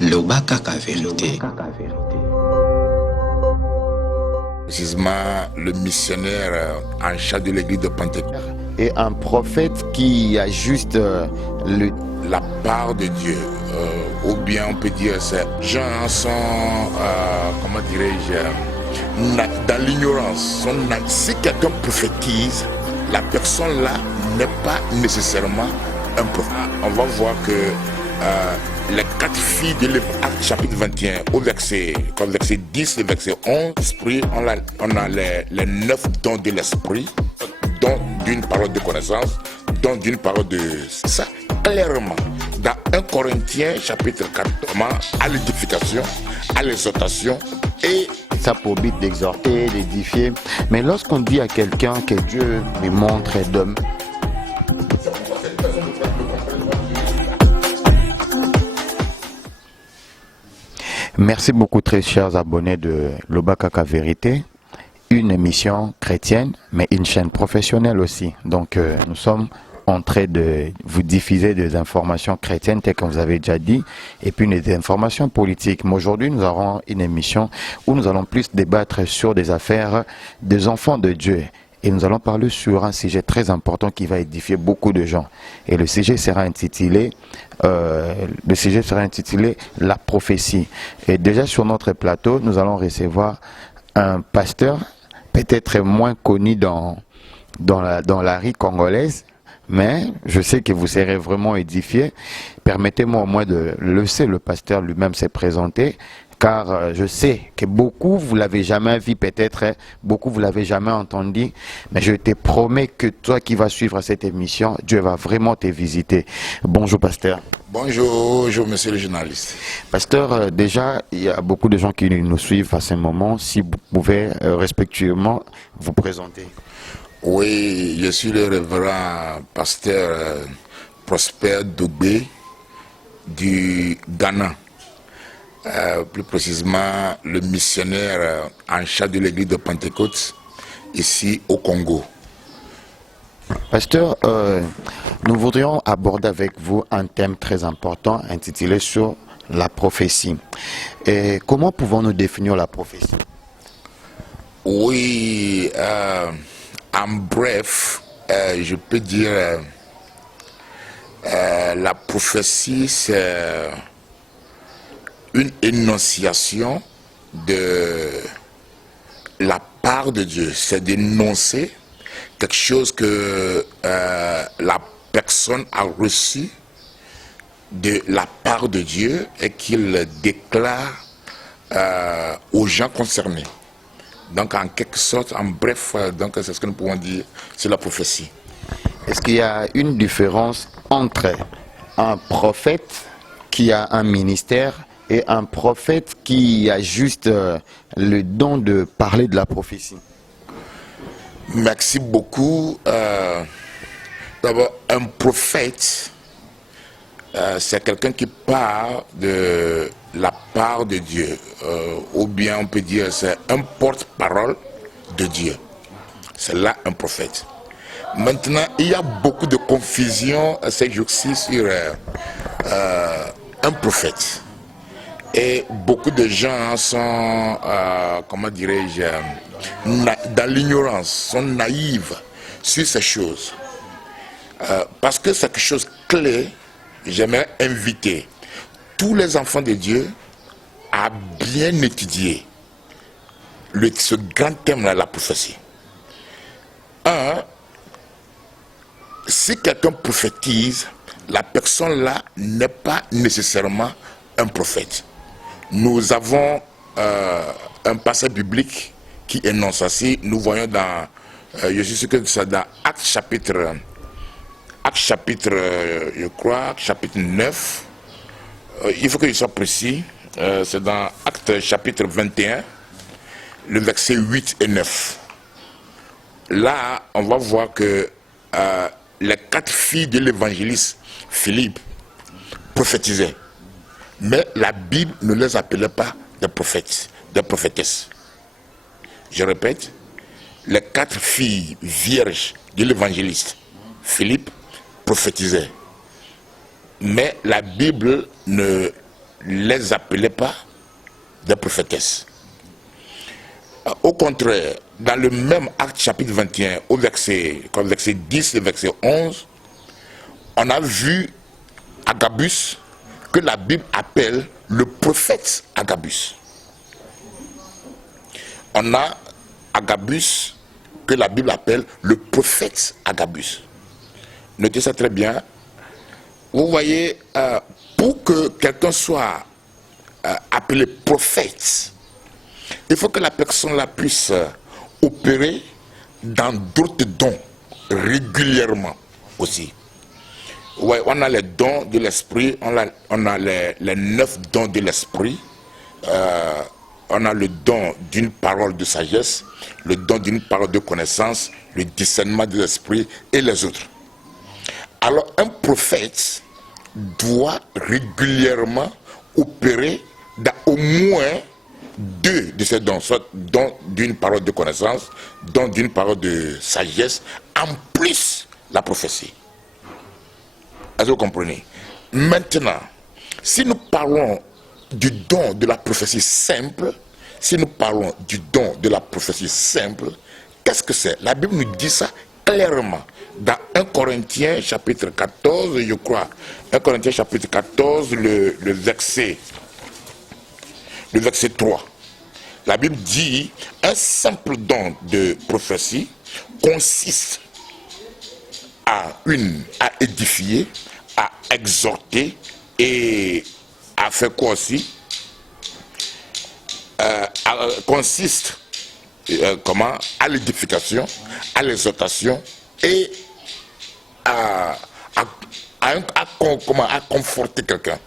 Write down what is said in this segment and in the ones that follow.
Lobakaka Vérité. Précisément le missionnaire en charge de l'église de Pentecôte. Et un prophète qui a juste la part de Dieu, ou bien on peut dire c'est gens sont, comment dirais-je, dans l'ignorance. Si quelqu'un prophétise, la personne là n'est pas nécessairement un prophète. On va voir que les 4 filles de l'Acte chapitre 21 au verset 10 et verset 11, on a les 9 dons de l'esprit, dont d'une parole de connaissance, dont d'une parole de... Ça, clairement, dans 1 Corinthiens chapitre 4, à l'édification, à l'exhortation et... Ça pour but d'exhorter, d'édifier. Mais lorsqu'on dit à quelqu'un que Dieu lui montre d'homme, merci beaucoup très chers abonnés de Lobakaka Vérité, une émission chrétienne mais une chaîne professionnelle aussi. Donc nous sommes en train de vous diffuser des informations chrétiennes telles que vous avez déjà dit et puis des informations politiques. Mais aujourd'hui nous aurons une émission où nous allons plus débattre sur des affaires des enfants de Dieu. Et nous allons parler sur un sujet très important qui va édifier beaucoup de gens. Et le sujet sera intitulé la prophétie. Et déjà sur notre plateau, nous allons recevoir un pasteur, peut-être moins connu dans la rue congolaise, mais je sais que vous serez vraiment édifiés. Permettez-moi au moins de laisser le pasteur lui-même se présenter. Car je sais que beaucoup vous l'avez jamais vu, peut-être beaucoup vous l'avez jamais entendu, mais je te promets que toi qui vas suivre cette émission, Dieu va vraiment te visiter. Bonjour pasteur. Bonjour monsieur le journaliste. Pasteur, déjà il y a beaucoup de gens qui nous suivent à ce moment. Si vous pouvez respectueusement vous présenter. Oui, je suis le révérend pasteur Prosper Dogbé du Ghana. Plus précisément le missionnaire en charge de l'église de Pentecôte ici au Congo. Pasteur, nous voudrions aborder avec vous un thème très important intitulé sur la prophétie. Et comment pouvons-nous définir la prophétie? Oui, en bref, je peux dire la prophétie c'est une énonciation de la part de Dieu, c'est d'énoncer quelque chose que la personne a reçu de la part de Dieu et qu'il déclare aux gens concernés. Donc en quelque sorte, en bref, donc c'est ce que nous pouvons dire, c'est la prophétie. Est-ce qu'il y a une différence entre un prophète qui a un ministère et un prophète qui a juste le don de parler de la prophétie? Merci beaucoup. D'abord, un prophète, c'est quelqu'un qui parle de la part de Dieu, ou bien on peut dire c'est un porte-parole de Dieu. C'est là un prophète. Maintenant, il y a beaucoup de confusion ces jours-ci sur un prophète. Et beaucoup de gens sont, comment dirais-je, dans l'ignorance, sont naïfs sur ces choses. Parce que c'est quelque chose de clé, j'aimerais inviter tous les enfants de Dieu à bien étudier ce grand thème-là, la prophétie. Si quelqu'un prophétise, la personne-là n'est pas nécessairement un prophète. Nous avons un passage biblique qui énonce ainsi. Nous voyons dans, je suis sûr que c'est dans Acte chapitre, je crois, chapitre 9. Il faut que je sois précis. C'est dans Acte chapitre 21, le verset 8 et 9. Là, on va voir que les 4 filles de l'évangéliste Philippe prophétisaient. Mais la Bible ne les appelait pas des prophètes, des prophétesses. Je répète, les 4 filles vierges de l'évangéliste Philippe prophétisaient. Mais la Bible ne les appelait pas des prophétesses. Au contraire, dans le même Acte chapitre 21, au verset 10 et verset 11, on a vu Agabus que la Bible appelle le prophète Agabus. On a Agabus que la Bible appelle le prophète Agabus. Notez ça très bien. Vous voyez, pour que quelqu'un soit appelé prophète, il faut que la personne là puisse opérer dans d'autres dons régulièrement aussi. Ouais, on a les dons de l'esprit, on a les 9 dons de l'esprit. On a le don d'une parole de sagesse, le don d'une parole de connaissance, le discernement de l'esprit et les autres. Alors un prophète doit régulièrement opérer dans au moins 2 de ces dons, soit don d'une parole de connaissance, don d'une parole de sagesse, en plus la prophétie. Est-ce que vous comprenez? Maintenant, si nous parlons du don de la prophétie simple, qu'est-ce que c'est? La Bible nous dit ça clairement dans 1 Corinthiens chapitre 14, je crois. 1 Corinthiens chapitre 14, le verset 3. La Bible dit, un simple don de prophétie consiste à édifier, à exhorter et à faire quoi aussi? Consiste à l'édification, à l'exhortation et à conforter quelqu'un.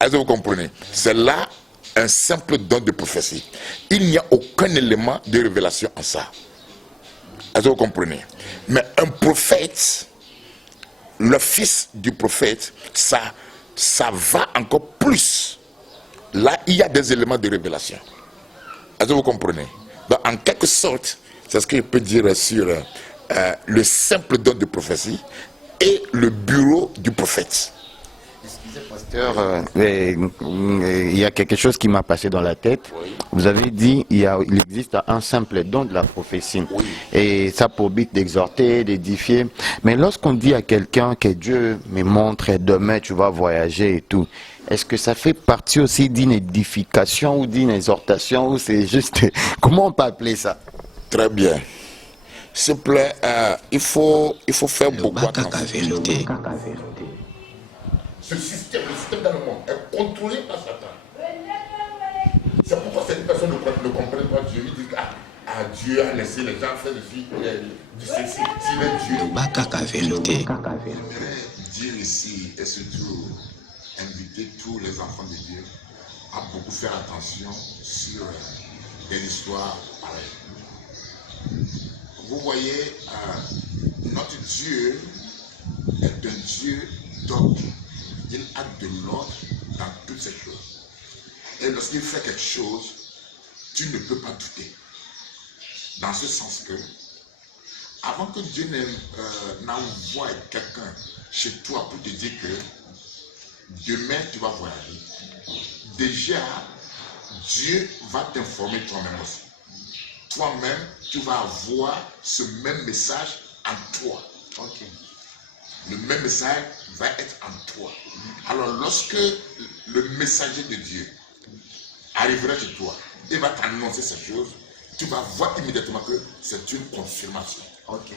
Est-ce que vous comprenez? C'est là un simple don de prophétie. Il n'y a aucun élément de révélation en ça. Est-ce que vous comprenez? Mais un prophète, le fils du prophète, ça va encore plus. Là, il y a des éléments de révélation. Est-ce que vous comprenez? Donc, en quelque sorte, c'est ce que je peux dire sur le simple don de prophétie et le bureau du prophète. Excusez, pasteur, il y a quelque chose qui m'a passé dans la tête. Oui. Vous avez dit il existe un simple don de la prophétie. Oui. Et ça pour but d'exhorter, d'édifier. Mais lorsqu'on dit à quelqu'un que Dieu me montre et demain tu vas voyager et tout, est-ce que ça fait partie aussi d'une édification ou d'une exhortation ou c'est juste... Comment on peut appeler ça? Très bien. S'il vous plaît, il faut faire beaucoup Kaka attention. vérité. Le système dans le monde est contrôlé par Satan. C'est pourquoi cette personne ne comprend pas Dieu. Il dit Dieu a laissé les gens faire du sexe. S'il est Dieu. Kaka vérité. J'aimerais dire ici et surtout inviter tous les enfants de Dieu à beaucoup faire attention sur des histoires pareilles. Vous voyez, notre Dieu est un Dieu d'ordre. Il a de l'ordre dans toutes ces choses. Et lorsqu'il fait quelque chose, tu ne peux pas douter. Dans ce sens que, avant que Dieu n'envoie quelqu'un chez toi pour te dire que demain tu vas voyager, déjà Dieu va t'informer toi-même aussi. Toi-même, tu vas avoir ce même message en toi. Ok. Le même message va être en toi. Alors lorsque le messager de Dieu arrivera chez toi et va t'annoncer ces choses, tu vas voir immédiatement que c'est une confirmation. Ok.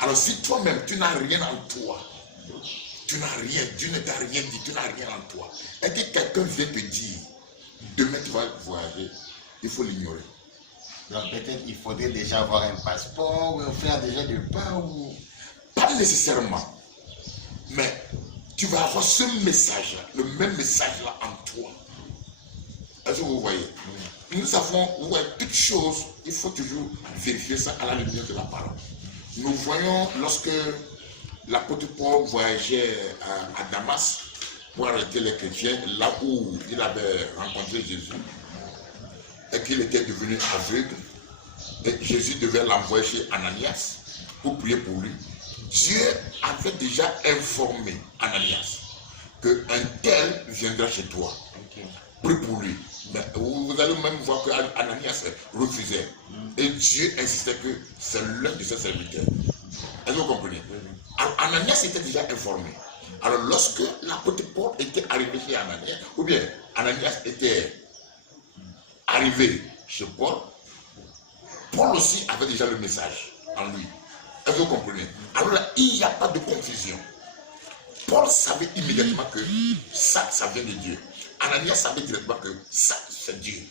Alors si toi-même tu n'as rien en toi, tu n'as rien, Dieu ne t'a rien dit, tu n'as rien en toi, et que quelqu'un vient te dire, demain tu vas voyager, il faut l'ignorer. Donc peut-être il faudrait déjà avoir un passeport ou faire déjà des pas ou... Pas nécessairement, mais tu vas avoir ce message-là, le même message-là en toi. Est-ce que vous voyez? Nous savons, toute chose, il faut toujours vérifier ça à la lumière de la parole. Nous voyons lorsque l'apôtre Paul voyageait à Damas pour arrêter les chrétiens, là où il avait rencontré Jésus, et qu'il était devenu aveugle, et Jésus devait l'envoyer chez Ananias pour prier pour lui. Dieu avait déjà informé Ananias qu'un tel viendra chez toi. Prie pour lui. Mais vous allez même voir que Ananias refusait. Et Dieu insistait que c'est l'un de ses serviteurs. Est-ce que vous comprenez? Alors, Ananias était déjà informé. Alors lorsque l'apôtre Paul était arrivé chez Ananias, ou bien Ananias était arrivé chez Paul, Paul aussi avait déjà le message en lui. Est-ce que vous comprenez? Alors là, il n'y a pas de confusion. Paul savait immédiatement que ça vient de Dieu. Ananias savait directement que ça, c'est Dieu.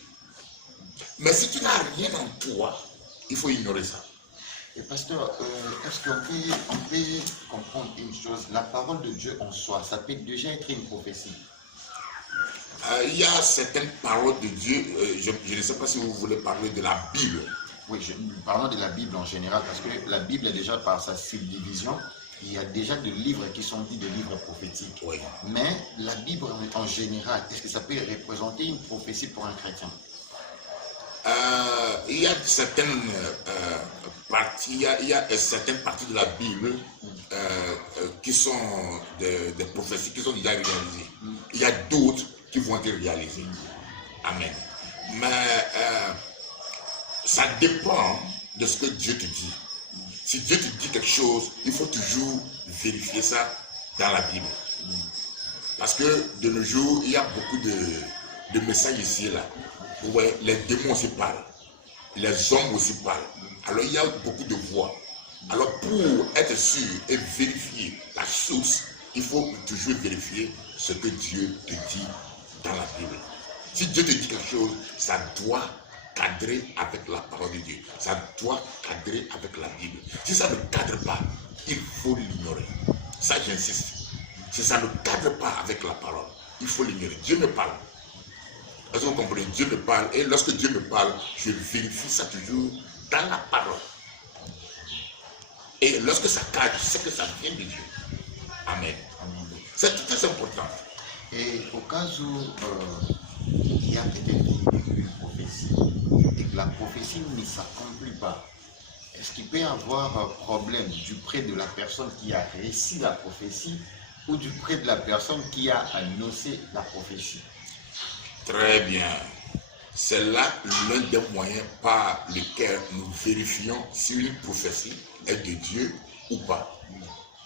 Mais si tu n'as rien en toi, il faut ignorer ça. Et pasteur, est-ce qu'on peut comprendre une chose? La parole de Dieu en soi, ça peut déjà être une prophétie. Il y a certaines paroles de Dieu, je ne sais pas si vous voulez parler de la Bible. Oui, parlons de la Bible en général, parce que la Bible est déjà par sa subdivision, il y a déjà des livres qui sont dits des livres prophétiques. Oui. Mais la Bible en général, est-ce que ça peut représenter une prophétie pour un chrétien? Il y a certaines parties, il y a certaines parties de la Bible qui sont des prophéties qui sont déjà réalisées. Il y a d'autres qui vont être réalisées. Amen. Mais ça dépend de ce que Dieu te dit. Si Dieu te dit quelque chose, il faut toujours vérifier ça dans la Bible. Parce que de nos jours, il y a beaucoup de messages ici et là. Ouais, les démons aussi parlent, les hommes aussi parlent. Alors il y a beaucoup de voix. Alors pour être sûr et vérifier la source, il faut toujours vérifier ce que Dieu te dit dans la Bible. Si Dieu te dit quelque chose, ça doit cadrer avec la parole de Dieu. Ça doit cadrer avec la Bible. Si ça ne cadre pas, il faut l'ignorer. Ça j'insiste. Si ça ne cadre pas avec la parole, il faut l'ignorer. Dieu me parle. Est-ce que vous comprenez? Dieu me parle, et lorsque Dieu me parle, je vérifie ça toujours dans la parole. Et lorsque ça cadre, je sais que ça vient de Dieu. Amen. C'est très important. Et au cas où il y a peut-être une prophétie, et que la prophétie ne s'accomplit pas, est-ce qu'il peut y avoir un problème du près de la personne qui a réussi la prophétie ou du près de la personne qui a annoncé la prophétie? Très bien. C'est là l'un des moyens par lesquels nous vérifions si une prophétie est de Dieu ou pas.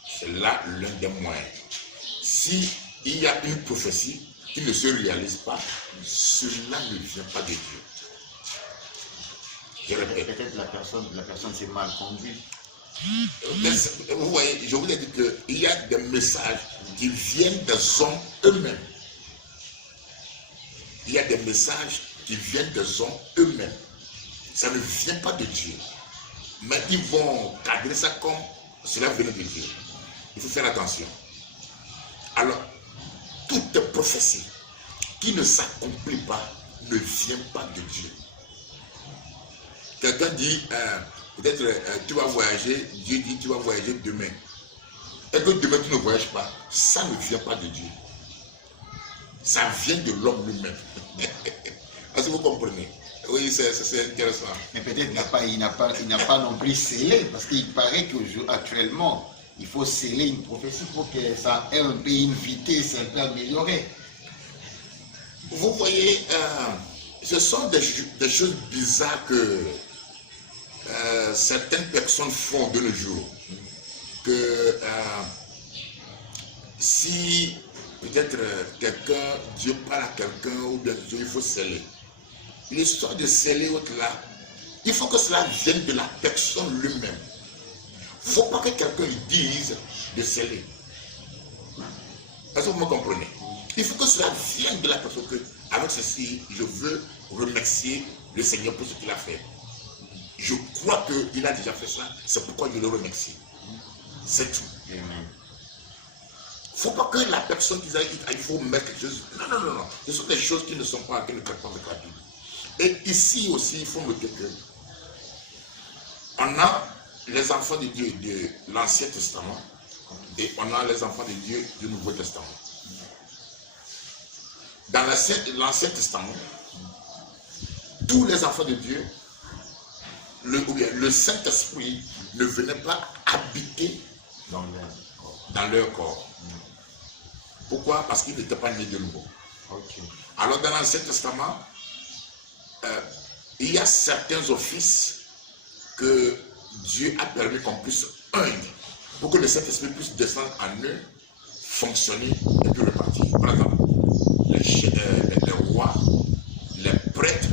C'est là l'un des moyens. Si il y a une prophétie qui ne se réalise pas, cela ne vient pas de Dieu. Je répète. Peut-être la personne s'est mal conduite. Vous voyez, je vous ai dit qu'il y a des messages qui viennent des hommes eux-mêmes. Il y a des messages qui viennent des hommes eux-mêmes. Ça ne vient pas de Dieu. Mais ils vont cadrer ça comme cela venait de Dieu. Il faut faire attention. Alors, toute prophétie qui ne s'accomplit pas ne vient pas de Dieu. Quelqu'un dit, peut-être tu vas voyager, Dieu dit tu vas voyager demain. Et que demain tu ne voyages pas, ça ne vient pas de Dieu. Ça vient de l'homme lui-même. Est-ce que vous comprenez? Oui, c'est intéressant. Mais peut-être il n'a pas non plus scellé, parce qu'il paraît qu'actuellement, il faut sceller une prophétie pour que ça ait un peu une vitesse un peu améliorée. Vous voyez, ce sont des choses bizarres que certaines personnes font de nos jours. Que si peut-être Dieu parle à quelqu'un ou bien Dieu, il faut sceller. L'histoire de sceller autre là, il faut que cela vienne de la personne lui-même. Il ne faut pas que quelqu'un lui dise de sceller. Est-ce que vous me comprenez? Il faut que cela vienne de la personne que, avec ceci, je veux remercier le Seigneur pour ce qu'il a fait. Je crois qu'il a déjà fait ça, c'est pourquoi je le remercie. C'est tout. Il ne faut pas que la personne dise il faut mettre quelque chose. Non. Ce sont des choses qui ne sont pas, qui ne cadrent pas avec la Bible. Et ici aussi, il faut noter que on a les enfants de Dieu de l'Ancien Testament et on a les enfants de Dieu du Nouveau Testament. Dans l'Ancien Testament, tous les enfants de Dieu, le Saint-Esprit ne venait pas habiter dans leur corps. Pourquoi? Parce qu'il n'était pas né de nouveau. Ok. Alors dans l'Ancien Testament, il y a certains offices que Dieu a permis qu'on puisse pour que le Saint-Esprit puisse descendre en eux, fonctionner et puis repartir. Par exemple, les rois, les prêtres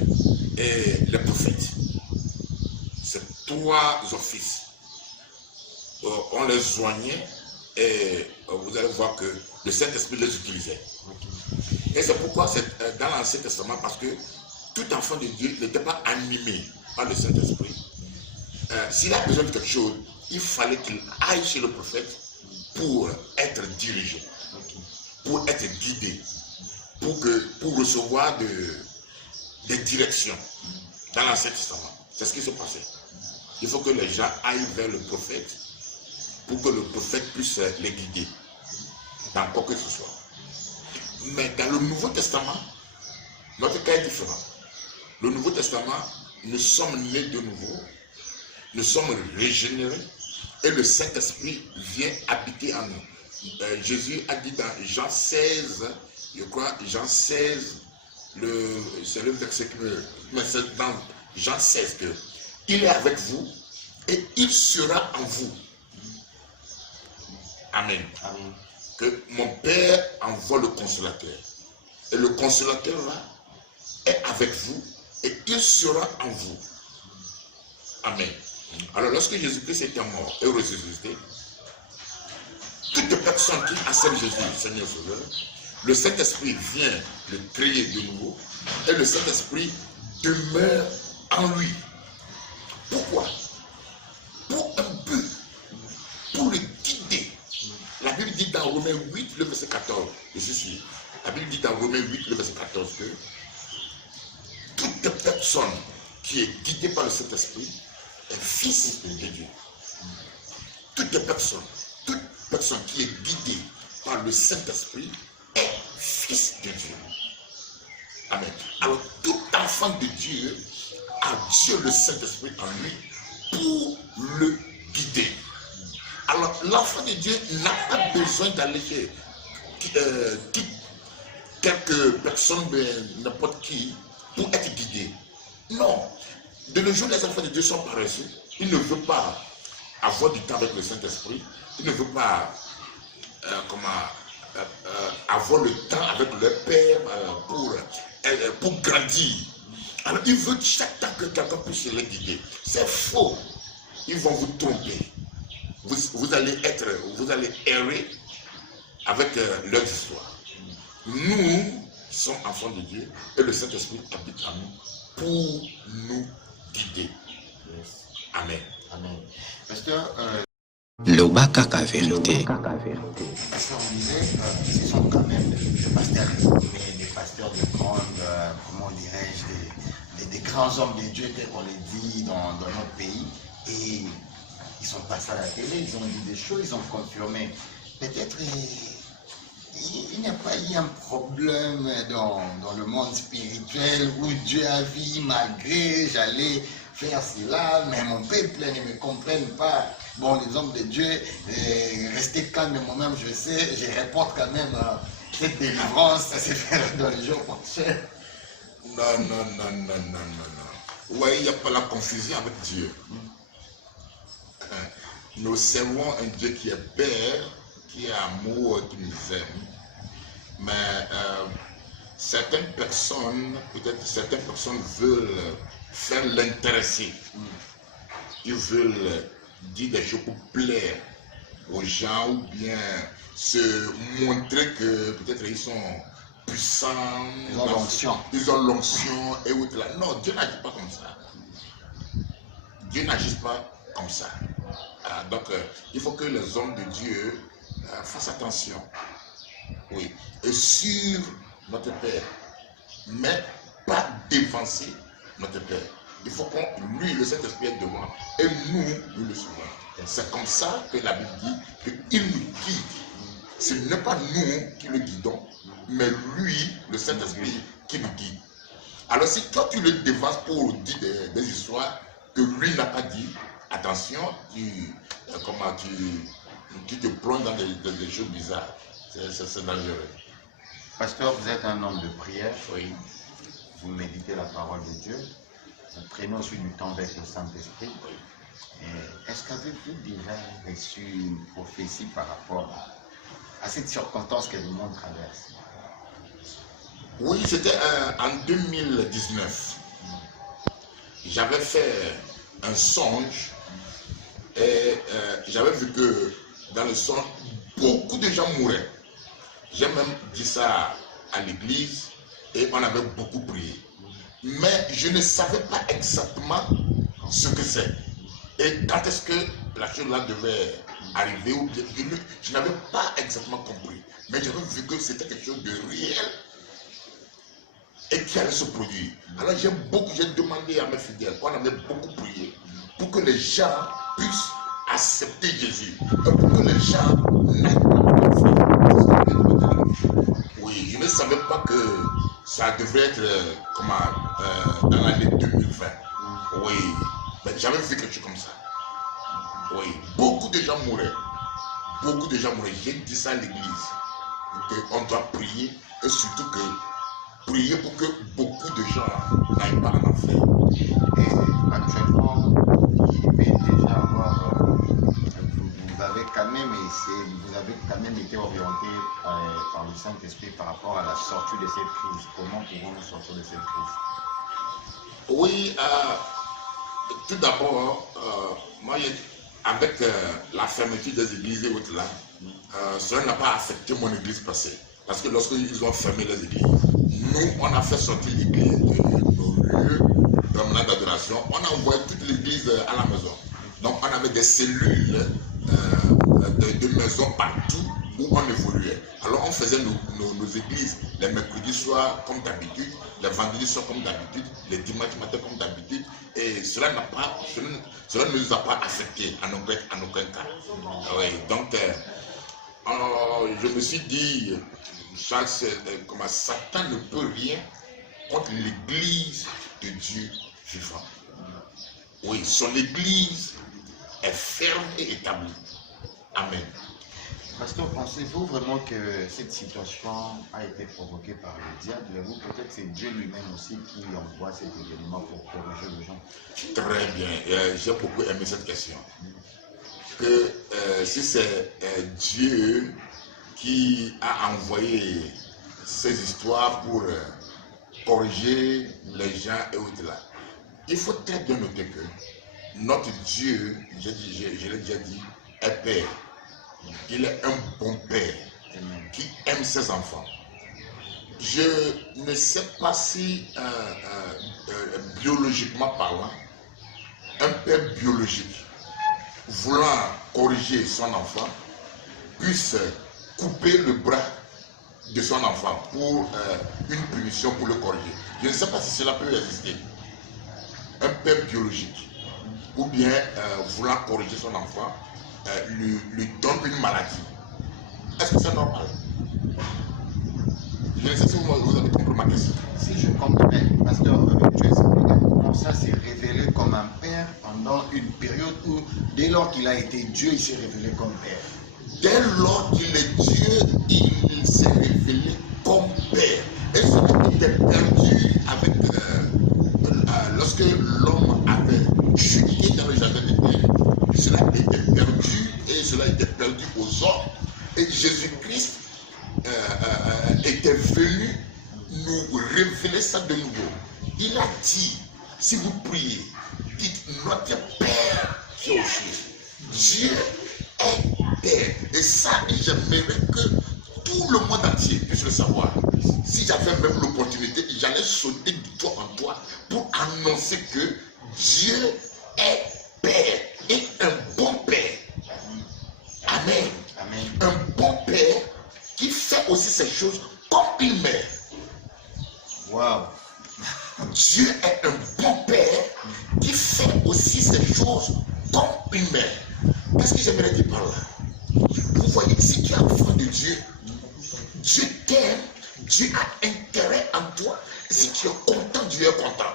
et les prophètes. Ces trois offices, on les joignait et vous allez voir que le Saint-Esprit les utilisait. Et c'est pourquoi c'est dans l'Ancien Testament, parce que tout enfant de Dieu n'était pas animé par le Saint-Esprit. S'il a besoin de quelque chose, il fallait qu'il aille chez le prophète pour être dirigé, pour être guidé, pour recevoir des directions dans l'Ancien Testament. C'est ce qui se passait. Il faut que les gens aillent vers le prophète pour que le prophète puisse les guider dans quoi que ce soit. Mais dans le Nouveau Testament, notre cas est différent. Le Nouveau Testament, nous sommes nés de nouveau, nous sommes régénérés et le Saint-Esprit vient habiter en nous. Jésus a dit dans Jean 16, je crois, Jean 16, c'est le verset mais c'est dans Jean 16 que il est avec vous et il sera en vous. Amen. Amen. Que mon Père envoie le consolateur. Et le consolateur là est avec vous et il sera en vous. Amen. Alors lorsque Jésus-Christ était mort et ressuscité, toute personne qui accepte Jésus, Seigneur Sauveur, le Saint-Esprit vient le créer de nouveau et le Saint-Esprit demeure en lui. Pourquoi? Pour un but, pour le guider. La Bible dit dans Romains 8, le verset 14, et je suis. La Bible dit dans Romains 8, le verset 14 que toute personne qui est guidée par le Saint-Esprit est fils de Dieu. Toute personne qui est guidée par le Saint-Esprit est fils de Dieu. Amen. Alors tout enfant de Dieu a Dieu le Saint-Esprit en lui pour le guider. Alors l'enfant de Dieu n'a pas besoin d'aller chez quelques personnes, n'importe qui, pour être guidé. Non. De nos jours, les enfants de Dieu sont paresseux. Ils ne veulent pas avoir du temps avec le Saint-Esprit. Ils ne veulent pas avoir le temps avec leur Père pour grandir. Alors ils veulent chaque temps que quelqu'un puisse les guider. C'est faux. Ils vont vous tromper. Vous allez errer avec leur histoire. Nous sommes enfants de Dieu et le Saint-Esprit habite en nous pour nous guider. Amen. Amen. Pasteur, Lobaka vérité. Pasteur, on disait, ce sont quand même des pasteurs réformés, des pasteurs de grandes, comment dirais-je, des grands hommes de Dieu, tels qu'on les dit dans notre pays. Et ils sont passés à la télé, ils ont dit des choses, ils ont confirmé. Peut-être il n'y a pas eu un problème dans le monde spirituel où Dieu a vu, malgré j'allais faire cela, mais mon peuple ne me comprenne pas. Bon, les hommes de Dieu, restez calmes, moi-même je sais, je reporte quand même cette délivrance à se faire dans les jours prochains. Non. Oui, il n'y a pas la confusion avec Dieu. Nous servons un Dieu qui est Père, qui est amour, qui nous aime. Mais certaines personnes, peut-être certaines personnes veulent faire l'intéressé. Ils veulent dire des choses pour plaire aux gens ou bien se montrer que peut-être ils sont puissants. Ils ont l'onction. Ils ont l'onction et autres là. Non, Dieu n'agit pas comme ça. Dieu n'agit pas comme ça. Donc, il faut que les hommes de Dieu fassent attention. Oui. Et suivre notre Père. Mais pas dévancer notre Père. Il faut qu'on, lui, le Saint-Esprit est devant. Et nous le suivons. C'est comme ça que la Bible dit qu'il nous guide. Ce n'est pas nous qui le guidons, mais lui, le Saint-Esprit, qui nous guide. Alors si toi tu le dévances pour dire des histoires que lui n'a pas dit, attention, tu te plonges dans des choses bizarres. C'est dangereux. Pasteur, vous êtes un homme de prière. Oui. Vous méditez la parole de Dieu. Vous prenez aussi du temps avec le Saint-Esprit. Est-ce qu'avez-vous déjà reçu une prophétie par rapport à cette circonstance que le monde traverse? Oui, c'était en 2019. J'avais fait un songe et j'avais vu que dans le songe, beaucoup de gens mouraient. J'ai même dit ça à l'église et on avait beaucoup prié. Mais je ne savais pas exactement ce que c'est. Et quand est-ce que la chose-là devait arriver, ou bien, je n'avais pas exactement compris. Mais j'avais vu que c'était quelque chose de réel et qui allait se produire. Alors j'ai demandé à mes fidèles, on avait beaucoup prié pour que les gens puissent accepter Jésus, pour que les gens n'aillent pas. Oui, je ne savais pas que ça devrait être dans l'année 2020. Oui, mais j'avais vu quelque chose comme ça. Oui, beaucoup de gens mouraient. Beaucoup de gens mouraient. J'ai dit ça à l'église. On doit prier et surtout que prier pour que beaucoup de gens n'aillent pas en enfer. Et actuellement, il peut déjà avoir, vous avez quand même été orienté par le Saint-Esprit par rapport à la sortie de cette crise. Comment pouvons-nous sortir de cette crise? Oui, tout d'abord, moi, avec la fermeture des églises et autres là, cela n'a pas affecté mon église passée. Parce que lorsqu'ils ont fermé les églises, nous, on a fait sortir l'église de nos lieux d'adoration. On a envoyé toute l'église à la maison. Donc, on avait des cellules de maisons partout où on évoluait. Alors, on faisait nos églises les mercredis soirs comme d'habitude, les vendredis soirs comme d'habitude, les dimanches matins comme d'habitude. Et cela ne nous a pas affectés en aucun cas. Oui, donc, je me suis dit, comment Satan ne peut rien contre l'église de Dieu vivant. Oui, son église est ferme et établie. Amen. Pasteur, pensez-vous vraiment que cette situation a été provoquée par le diable, ou peut-être c'est Dieu lui-même aussi qui envoie cet événement pour corriger les gens? Très bien, j'ai beaucoup aimé cette question. Que si c'est Dieu qui a envoyé ces histoires pour corriger les gens et autres là, il faut très bien noter que notre Dieu, je l'ai déjà dit, est Père. Il est un bon père qui aime ses enfants. Je ne sais pas si, biologiquement parlant, un père biologique voulant corriger son enfant puisse couper le bras de son enfant pour une punition pour le corriger. Je ne sais pas si cela peut exister. Un père biologique, ou bien voulant corriger son enfant, lui donne une maladie. Est-ce que c'est normal? Je ne sais si vous avez compris ma question. Si je comprends bien, pasteur, tu expliques comment ça s'est révélé comme un père pendant une période où, dès lors qu'il a été Dieu, il s'est révélé comme père. Dès lors qu'il est Dieu, il s'est révélé comme père. Et cela était perdu avec lorsque l'homme avait chuté dans le jardin d'Éden. Cela était perdu et cela était perdu aux hommes. Et Jésus-Christ était venu nous révéler ça de nouveau. Il a dit, si vous priez, dites notre Père qui est aux cieux. Dieu est Père. Et ça, j'aimerais que tout le monde entier puisse le savoir. Si j'avais même l'opportunité, j'allais sauter du toit en toit pour annoncer que Dieu est Père et un bon Père. Amen. Amen. Un bon Père qui fait aussi ces choses comme une mère. Wow. Dieu est un bon Père qui fait aussi ces choses comme une mère. Qu'est-ce que j'aimerais dire par là? Vous voyez, si tu es enfant de Dieu, Dieu t'aime, Dieu a intérêt en toi. Si tu es content, Dieu est content.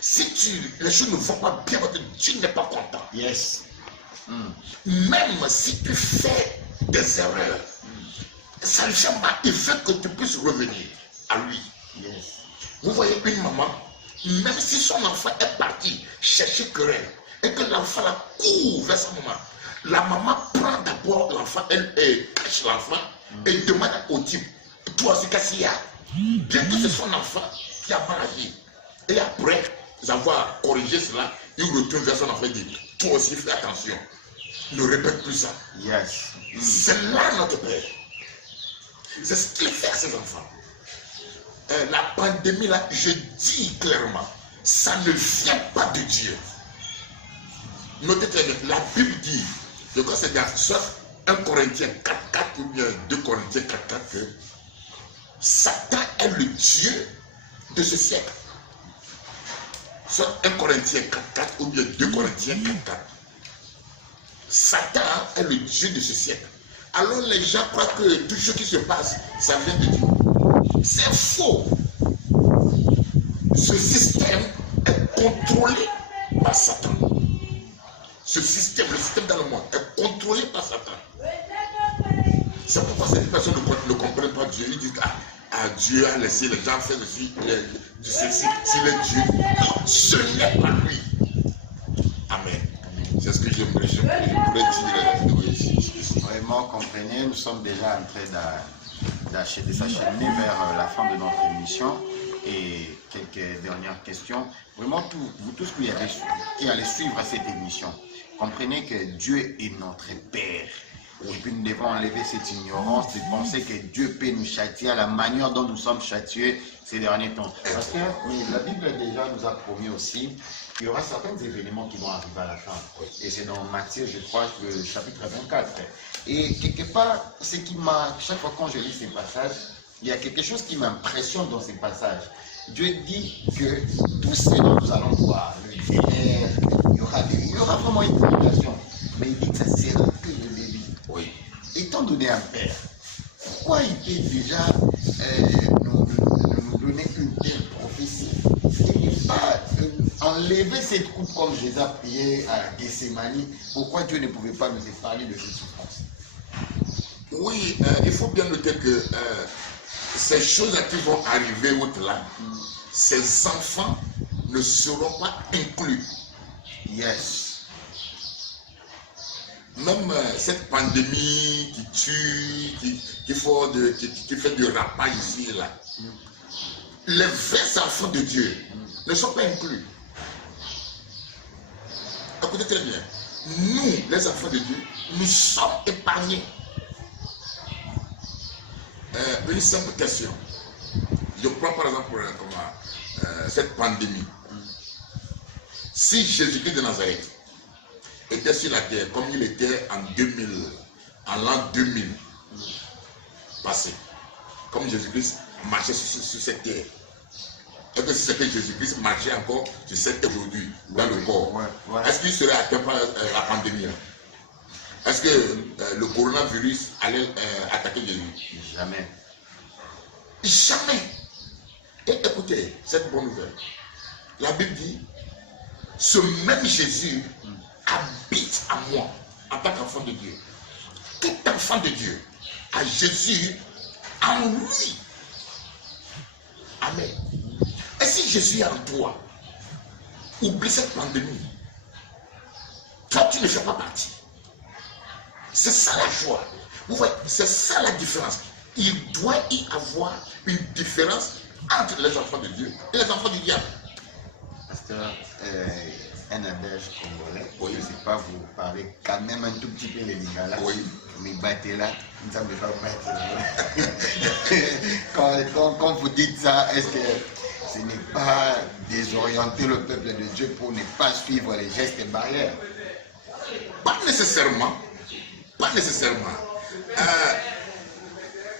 Si les choses ne vont pas bien, Dieu n'est pas content. Yes. Même si tu fais des erreurs, ça lui fait mal. Il veut que tu puisses revenir à lui. Vous voyez une maman, même si son enfant est parti chercher querelle et que l'enfant la court vers sa maman, la maman prend d'abord l'enfant, elle cache l'enfant et demande au type, toi aussi qu'est-ce qu'il y a? Bien que c'est son enfant qui a mal agi. Et après avoir corrigé cela, il retourne vers son enfant et dit, toi aussi fais attention, ne répète plus ça. C'est là notre Père. C'est ce qu'il fait à ses enfants. La pandémie là, je dis clairement, ça ne vient pas de Dieu. Notez très bien, la Bible dit, je crois que c'est dans soit 1 Corinthiens 4.4 ou bien 2 Corinthiens 4.4 que Satan est le Dieu de ce siècle. Soit 1 Corinthiens 4.4 ou bien 2 Corinthiens 4.4. Satan est le Dieu de ce siècle. Alors les gens croient que tout ce qui se passe, ça vient de Dieu. C'est faux. Ce système est contrôlé par Satan. Ce système, le système dans le monde, est contrôlé par Satan. C'est pourquoi ces personnes ne comprennent pas Dieu. Ils disent Dieu a laissé les gens faire ceci, s'il est Dieu. Non, ce n'est pas lui. Amen. C'est ce que je pourrais dire ici. Vraiment, comprenez, nous sommes déjà en train s'acheminer vers la fin de notre émission. Et quelques dernières questions. Vraiment, vous tous qui allez suivre cette émission, comprenez que Dieu est notre Père. Et puis nous devons enlever cette ignorance de penser que Dieu peut nous châtier à la manière dont nous sommes châtiés ces derniers temps. Parce que la Bible déjà nous a promis aussi qu'il y aura certains événements qui vont arriver à la fin. Et c'est dans Matthieu, je crois, le chapitre 24. Et quelque part, ce qui m'a, chaque fois quand je lis ces passages, il y a quelque chose qui m'impressionne dans ces passages. Dieu dit que tout ce dont nous allons voir, le délire, il y aura vraiment une tribulation. Mais il dit que ça sera que le début. Oui. Étant donné un Père, pourquoi il peut déjà nous donner une telle prophétie et ne pas enlever cette coupe comme Jésus a prié à Gethsémani? Pourquoi Dieu ne pouvait pas nous épargner de cette souffrance? Oui, il faut bien noter que ces choses qui vont arriver au-delà, ces enfants ne seront pas inclus. Même cette pandémie qui tue, qui fait du rapage ici et là, les vrais enfants de Dieu ne sont pas inclus. Écoutez très bien, nous, les enfants de Dieu, nous sommes épargnés. Une simple question. Je prends par exemple cette pandémie. Si Jésus-Christ de Nazareth était sur la terre comme il était en l'an 2000 passé, comme Jésus-Christ marchait sur cette terre, et que si c'était Jésus-Christ marchait encore sur cette terre aujourd'hui, dans le corps, est-ce qu'il serait atteint par la pandémie? Est-ce que le coronavirus allait attaquer Jésus? Jamais. Jamais. Et écoutez, cette bonne nouvelle. La Bible dit, ce même Jésus habite en moi, en tant qu'enfant de Dieu. Tout enfant de Dieu a Jésus en lui. Amen. Et si Jésus est en toi, oublie cette pandémie. Toi, tu ne fais pas partie. C'est ça la joie. Vous voyez, c'est ça la différence. Il doit y avoir une différence entre les enfants de Dieu et les enfants du diable. Pasteur, un adage congolais, je ne sais pas, vous parlez quand même un tout petit peu les lingala. Oui. Mais battez là, vous ne savez pas battre. Quand vous dites ça, est-ce que ce n'est pas désorienter le peuple de Dieu pour ne pas suivre les gestes barrières? Pas nécessairement. Pas nécessairement.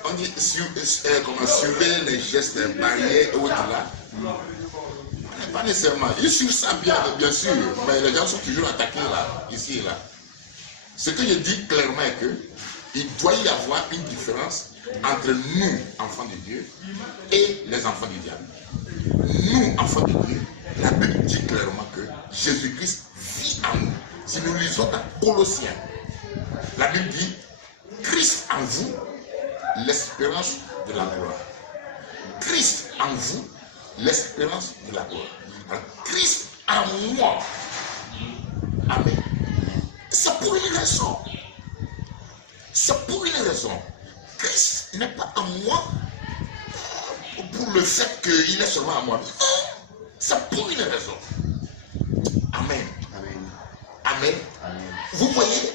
On dit suivez les gestes barrières et autres là. Pas nécessairement. Ils suivent ça bien sûr, mais les gens sont toujours attaqués là, ici et là. Ce que je dis clairement est que il doit y avoir une différence entre nous, enfants de Dieu, et les enfants du diable. Nous, enfants de Dieu, la Bible dit clairement que Jésus-Christ vit en nous. Si nous lisons dans Colossiens, la Bible dit Christ en vous, l'espérance de la gloire. Christ en vous, l'espérance de la gloire. Alors, Christ en moi. Amen. C'est pour une raison. C'est pour une raison. Christ n'est pas en moi pour le fait qu'il est seulement en moi. Non, c'est pour une raison. Amen. Amen. Amen. Amen. Vous voyez,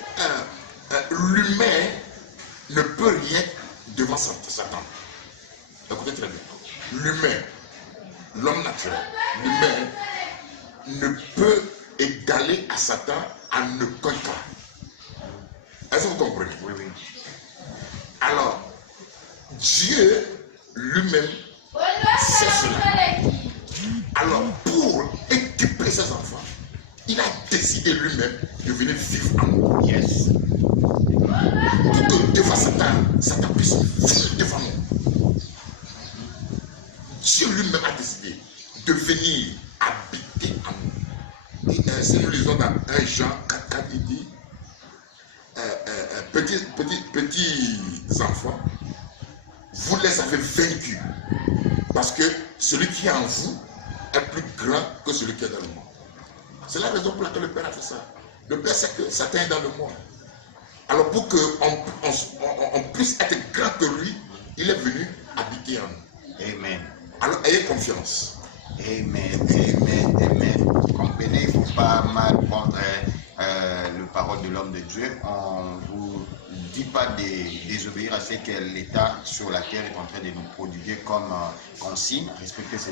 l'humain ne peut rien devant Satan. Écoutez très bien. L'humain, l'homme naturel, l'humain ne peut égaler à Satan en aucun cas. Est-ce que vous comprenez? Oui, oui. Alors, Dieu lui-même sait cela. Alors, pour équiper ses enfants, il a décidé lui-même de venir vivre en nous. Yes. Pour que devant Satan puisse vivre devant nous. Dieu lui-même a décidé de venir habiter en nous. Et si nous lisons dans 1 Jean 4, il dit petits enfants, vous les avez vaincus. Parce que celui qui est en vous est plus grand que celui qui est dans le monde. C'est la raison pour laquelle le Père a fait ça. Le Père sait que Satan est dans le monde. Alors pour qu'on puisse être grand que lui, il est venu habiter en nous. Amen. Alors ayez confiance. Amen, amen, amen. Comprenez, il ne faut pas mal prendre le parole de l'homme de Dieu. On ne vous dit pas de désobéir à ce que l'État sur la terre est en train de nous prodiguer comme consigne, respecter ces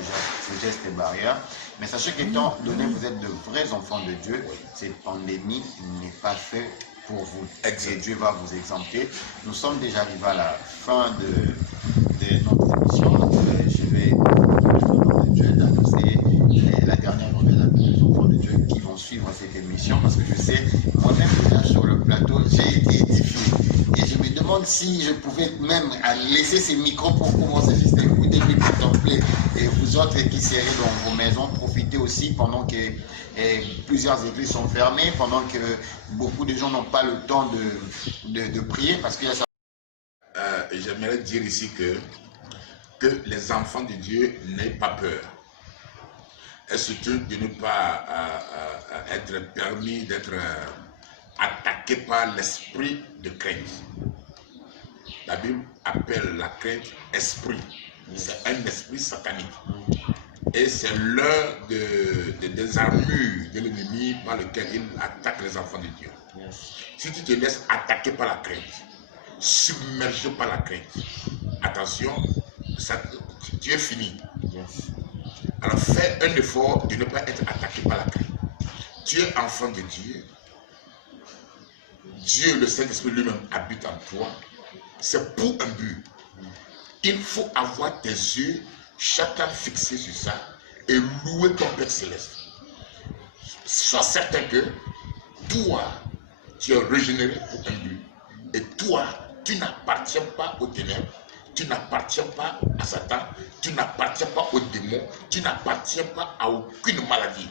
gestes et barrières. Mais sachez qu'étant donné que vous êtes de vrais enfants de Dieu, cette pandémie n'est pas faite pour vous. Exact. Et Dieu va vous exempter. Nous sommes déjà arrivés à la fin de notre émission. Je vais Dieu d'annoncer la dernière nouvelle à tous les enfants de Dieu qui vont suivre cette émission, parce que je sais, moi-même déjà sur le plateau, j'ai été édifié. Et je me demande si je pouvais même laisser ces micros pour commencer juste à écouter puis contempler. Et vous autres qui serez dans vos maisons, profitez aussi pendant que plusieurs églises sont fermées, pendant que beaucoup de gens n'ont pas le temps de prier, parce qu'il y a ça. J'aimerais dire ici que les enfants de Dieu n'aient pas peur. Et surtout de ne pas être permis d'être attaqué par l'esprit de crainte. La Bible appelle la crainte esprit. C'est un esprit satanique. Et c'est l'un des armures de l'ennemi par lequel il attaque les enfants de Dieu. Si tu te laisses attaquer par la crainte, submergé par la crainte, attention, tu es fini. Alors fais un effort de ne pas être attaqué par la crainte. Tu es enfant de Dieu. Dieu, le Saint-Esprit lui-même habite en toi. C'est pour un but. Il faut avoir tes yeux chacun fixés sur ça et louer ton Père Céleste. Sois certain que toi, tu es régénéré pour un but. Et toi, tu n'appartiens pas aux ténèbres. Tu n'appartiens pas à Satan, tu n'appartiens pas aux démons, tu n'appartiens pas à aucune maladie.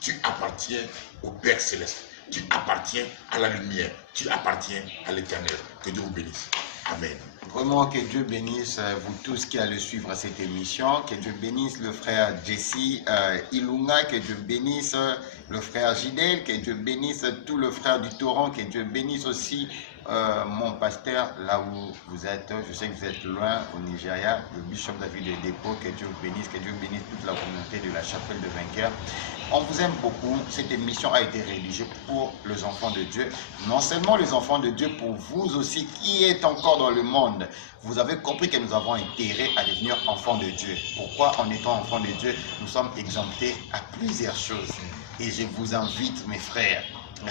Tu appartiens au Père Céleste, tu appartiens à la lumière, tu appartiens à l'Éternel. Que Dieu vous bénisse. Amen. Vraiment, que Dieu bénisse vous tous qui allez suivre cette émission, que Dieu bénisse le frère Jesse Ilunga, que Dieu bénisse le frère Gidel, que Dieu bénisse tout le frère du torrent, que Dieu bénisse aussi mon pasteur, là où vous êtes. Je sais que vous êtes loin au Nigeria, le bishop David de Dépôt, que Dieu bénisse toute la communauté de la chapelle de vainqueurs. On vous aime beaucoup. Cette émission a été rédigée pour les enfants de Dieu. Non seulement les enfants de Dieu, pour vous aussi qui êtes encore dans le monde. Vous avez compris que nous avons intérêt à devenir enfants de Dieu. Pourquoi, en étant enfants de Dieu, nous sommes exemptés à plusieurs choses. Et je vous invite, mes frères,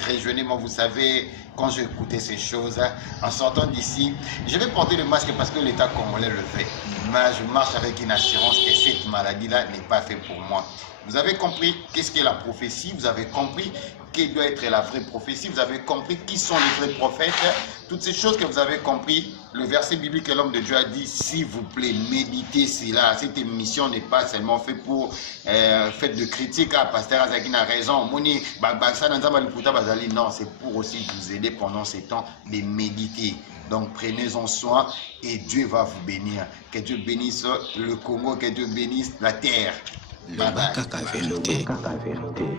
rejoignez-moi. Vous savez, quand j'ai écouté ces choses, en sortant d'ici, je vais porter le masque parce que l'État congolais le fait. Mais je marche avec une assurance que cette maladie-là n'est pas faite pour moi. Vous avez compris qu'est-ce qu'est la prophétie, vous avez compris quelle doit être la vraie prophétie, vous avez compris qui sont les vrais prophètes. Toutes ces choses que vous avez compris, le verset biblique que l'homme de Dieu a dit, s'il vous plaît, méditez cela. Cette émission n'est pas seulement faite pour faire de critiques à Pasteur Azaki a raison. Non, c'est pour aussi vous aider pendant ces temps de méditer. Donc prenez-en soin et Dieu va vous bénir. Que Dieu bénisse le Congo, que Dieu bénisse la terre. Bye bye. Lobaka Vérité.